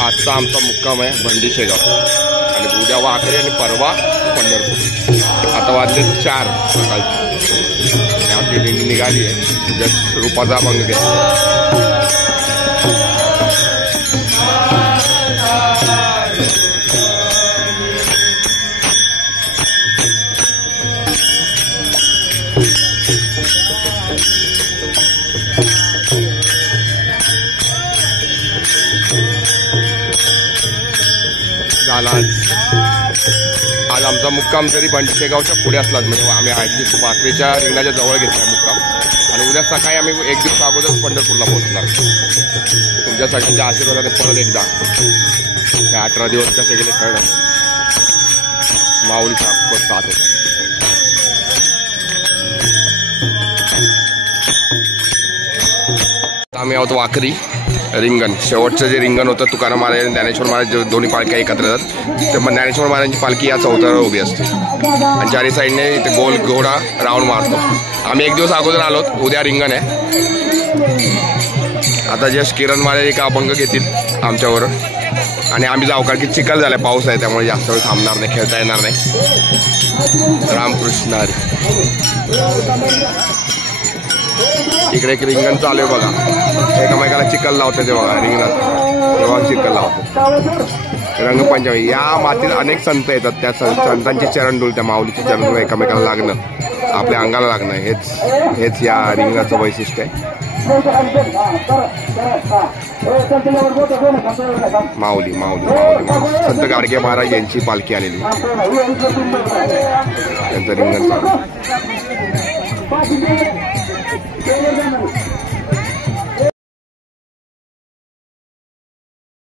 आजचा आमचा मुक्काम आहे भंडी शेगाव आणि उद्या वाकरी आणि परवा पंढरपूर। आता वाजले 4 सकाळची आणि आमची दिंडी निघाली आहे जस्ट रूपाचा अभंग घेतला। आज आमचा मुक्काम जरी भंडी शेगावच्या पुढे असलाच म्हणजे आम्ही ॲटलिस्ट वाकरीच्या रिंगणाच्या जवळ घेतला मुक्काम आणि उद्या सकाळी आम्ही 1 दिवस अगोदर पंढरपूरला पोहोचणार। तुमच्या सगळ्यांच्या आशीर्वादाने परत एकदा हे 18 दिवस कसे गेले कळलं माऊलीचा साथ होता। आम्ही आहोत वाकरी रिंगण शेवटचं जे रिंगण होतं तुकाराम महाराज आणि ज्ञानेश्वर महाराज दोन्ही पालख्या एकत्र येतात तर मग ज्ञानेश्वर महाराजांची पालखी या चौथऱ्यावर उभी असते आणि चारी साईडने इथे गोल घोडा राऊंड मारतो। आम्ही 1 दिवस अगोदर आलो उद्या रिंगण आहे। आता जस्ट किरण महाराज एक अभंग घेतील आमच्यावर आणि आम्ही जाऊ कारण की चिखल झालाय पाऊस आहे त्यामुळे जास्त वेळ थांबणार नाही खेळता येणार नाही। रामकृष्ण हरी। इकडे एक रिंगण चालू आहे बघा एकामेकाला चिखल लावते ते बघा रिंगणात तेव्हा चिखल लावतो रंगपंचमी। या मातीत अनेक संत येतात त्या संतांचे चरण डुल त्या माऊलीचे चरण एकामेकाला लागणं आपल्या अंगाला लागणं हेच या रिंगणाचं वैशिष्ट्य आहे। माऊली माऊली माऊली संत गाडगे महाराज यांची पालखी आलेली त्यांचं रिंगण चालू।